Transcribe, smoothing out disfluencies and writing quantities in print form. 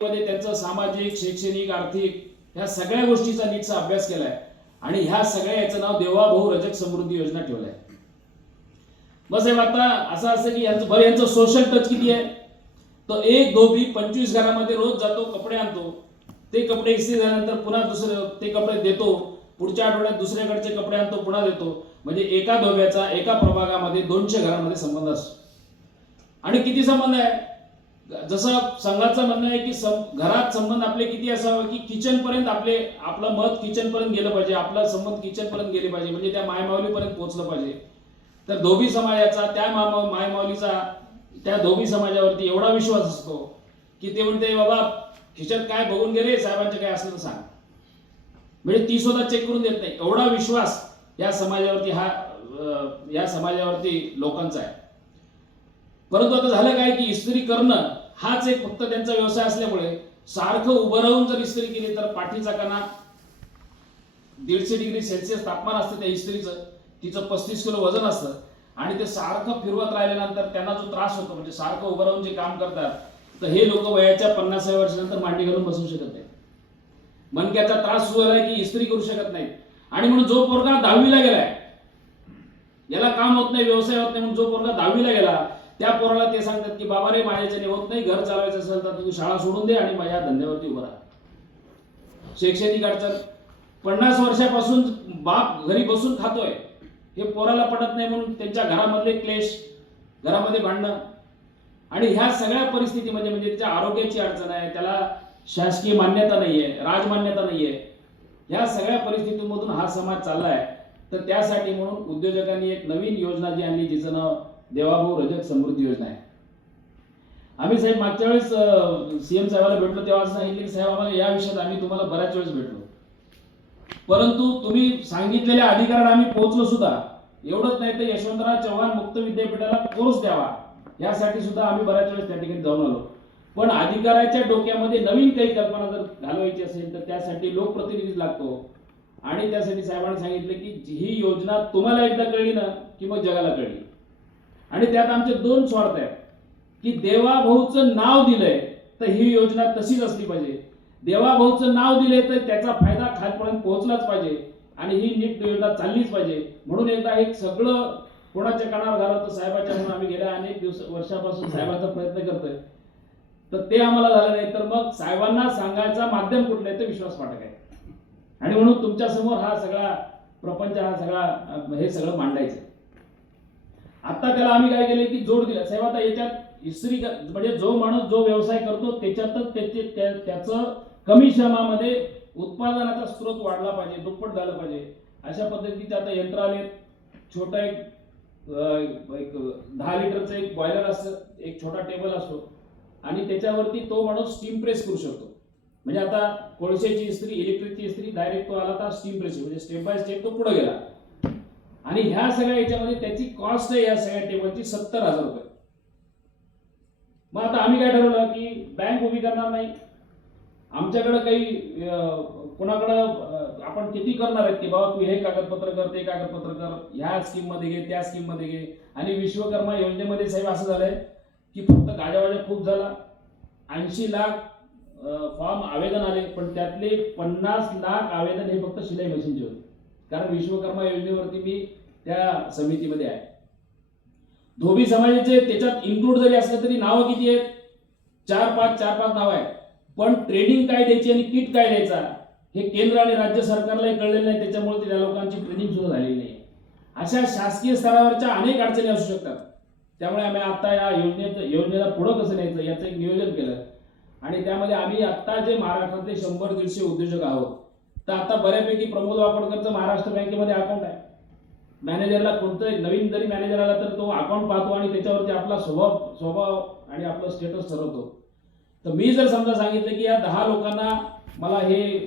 मध्ये त्यांचा सामाजिक, शैक्षणिक, आर्थिक ह्या सगळ्या गोष्टीचा नीटचा अभ्यास केलाय आणि ह्या सगळ्या याचं नाव देवाभाऊ रजक समृद्धी योजना ठेवलंय. बस साहेब, आता असं की यांचं सोशल टच किती आहे? तो एक धोबी 25 घरामध्ये रोज जातो, कपडे आणतो, ते कपडे इस्त्री झाल्यानंतर पुन्हा दुसरे ते कपडे देतो, पुढच्या आठवड्यात दुसऱ्याकडचे कपडे आणतो, पुन्हा देतो. म्हणजे एका धोब्याचा एका प्रभागामध्ये 200 घरांमध्ये संबंध असतो. आणि किती संबंध आहे? जसं संघाचं म्हणणं आहे की घरात संबंध आपले किती असावे की किचन पर्यंत आपलं मत किचन पर्यंत गेलं पाहिजे, आपला संबंध किचन पर्यंत गेले पाहिजे, म्हणजे त्या मायमाऊली पर्यंत पोहोचलं पाहिजे. तर धोबी समाजाचा त्या मायमाऊलीचा त्या धोबी समाजावरती एवढा विश्वास असतो की ते म्हणते, बाबा किचन काय बघून गेले, साहेबांचे काय असलं तर सांग. म्हणजे ती सुद्धा चेक करून देत नाही, एवढा विश्वास या समाजावरती लोकांचा आहे. परंतु आता झालं काय की इस्त्री करणं हाच एक फक्त त्यांचा व्यवसाय असल्यामुळे सारखं उभं राहून जर इस्त्री केली तर पाठीचा कणा 150 डिग्री सेल्सिअस तापमान असतं त्या इस्त्रीचं, तिचं 35 किलो वजन असतं आणि ते सारखं फिरवत राहिल्यानंतर त्यांना जो त्रास होतो, म्हणजे सारखं उभं राहून जे काम करतात, तर हे लोक वयाच्या 50व्या वर्षानंतर मांडी घालून बसू शकत नाहीत. मणक्याचा त्रास सुरू झाला की इस्त्री करू शकत नाहीत. आणि म्हणून जो पोरगा 10वीला गेलाय, याला काम होत नाही, व्यवसाय होत नाही, म्हणून जो पोरगा 10वीला गेला त्या पोराला ते सांगतात की बाबा रे, माझ्याच्याने होत नाही, घर चालवायचं असेल तर तू शाळा सोडून दे आणि माझ्या धंद्यावरती उभं राहा. शैक्षणिक अडचण, 50 वर्षापासून बाप घरी बसून खातोय, हे पोराला पटत नाही, म्हणून त्यांच्या घरामधले क्लेश, घरामध्ये भांडणं आणि ह्या सगळ्या परिस्थितीमध्ये म्हणजे त्याच्या आरोग्याची अडचण आहे, त्याला शासकीय मान्यता नाहीये, राजमान्यता नाहीये, ह्या सगळ्या परिस्थितीमधून हा समाज चाललाय. तर त्यासाठी म्हणून उद्योजकांनी एक नवीन योजना जी आणली, जिचं नाव देवाभाऊ रजक समृद्धी योजना आहे. आम्ही साहेब मागच्या वेळेस सीएम साहेबांना भेटलो तेव्हा सांगितले की साहेब, आम्हाला या विषयात आम्ही तुम्हाला बऱ्याच वेळेस भेटलो, परंतु तुम्ही सांगितलेल्या अधिकारात आम्ही पोहोचलो सुद्धा. एवढंच नाही तर यशवंतराव चव्हाण मुक्त विद्यापीठाला कोर्स द्यावा यासाठी सुद्धा आम्ही बऱ्याच वेळेस त्या ठिकाणी जाऊन आलो. पण अधिकाऱ्याच्या डोक्यामध्ये नवीन काही कल्पना जर घालवायची असेल तर त्यासाठी लोकप्रतिनिधी लागतो. आणि त्यासाठी साहेबांनी सांगितले की ही योजना तुम्हाला एकदा कळली ना की मग जगाला कळली. आणि त्यात आमचे 2 स्वार्थ आहेत की देवाभाऊचं नाव दिलंय तर ही योजना तशीच असली पाहिजे, देवाभाऊचं नाव दिलंय तर त्याचा फायदा खालपर्यंत पोहोचलाच पाहिजे आणि ही नीट योजना चाललीच पाहिजे. म्हणून एकदा हे सगळं कोणाच्या कानावर घालवतं तर साहेबाच्या, म्हणून आम्ही गेल्या अनेक वर्षापासून साहेबांचा प्रयत्न करतोय, तर ते आम्हाला झालं नाही. तर मग साहेबांना सांगायचा माध्यम कुठलं आहे तर विश्वास पाठक आहे. आणि म्हणून तुमच्या समोर हा सगळा प्रपंच, हे सगळं मांडायचं. आता त्याला आम्ही काय केलं की जोड दिला साहेब. आता याच्यात इस्त्री म्हणजे जो माणूस जो व्यवसाय करतो त्याच्यातच त्याचं कमी श्रमामध्ये उत्पादनाचा स्रोत वाढला पाहिजे, दुप्पट झालं पाहिजे. अशा पद्धतीचे आता यंत्र आले. छोटा एक 10 लिटरचं एक बॉयलर असतं, एक छोटा टेबल असतो आणि त्याच्यावरती तो माणूस स्टीम प्रेस करू शकतो. म्हणजे आता कोळशाची इस्त्री, इलेक्ट्रिकची इस्त्री, डायरेक्ट तो आला तर स्टीम प्रेस, म्हणजे स्टेप बाय स्टेप तो पुढे गेला. आणि ह्या सगळ्या याच्यामध्ये त्याची कॉस्ट आहे या सगळ्या टेबलची 70,000 रुपये. मग आता आम्ही काय ठरवलं की बँक उभी करणार नाही, आमच्याकडे काही कोणाकडं आपण किती करणार आहेत की बाबा तू हे कागदपत्र कर, ते कागदपत्र कर, ह्या स्कीम मध्ये घे, त्या स्कीम मध्ये घे. आणि विश्वकर्मा योजनेमध्ये साहेब असं झालंय की फक्त गाजावाजा खूप झाला, 80 लाख फॉर्म आवेदन आले, पण त्यातले 50 लाख आवेदन हे फक्त शिलाई मशीनचे होते. कारण विश्वकर्मा योजनेवरती मी त्या समितीमध्ये आहे. धोबी समाजाचे त्याच्यात इन्क्लूड जरी असलं तरी नावं किती आहेत? 4-5 नावं आहेत. पण ट्रेनिंग काय द्यायची आणि किट काय द्यायचा हे केंद्र आणि राज्य सरकारलाही कळलेलं नाही, त्याच्यामुळे त्या लोकांची ट्रेनिंग सुद्धा झालेली नाही. अशा शासकीय स्तरावरच्या अनेक अडचणी असू शकतात. त्यामुळे आम्ही आता या योजनेला पुढं कसं न्यायचं याचं एक नियोजन केलं. आणि त्यामध्ये आम्ही आता जे महाराष्ट्रातले 100-150 उद्योजक आहोत, तर आता बऱ्यापैकी प्रमोद वाकोडकरचं महाराष्ट्र बँकेमध्ये अकाउंट आहे. मॅनेजरला कोणतं नवीन जरी मॅनेजर आला तर तो अकाउंट पाहतो आणि त्याच्यावरती आपला स्वभाव आणि आपलं स्टेटस ठरवतो. तर मी जर समजा सांगितलं की या 10 लोकांना मला हे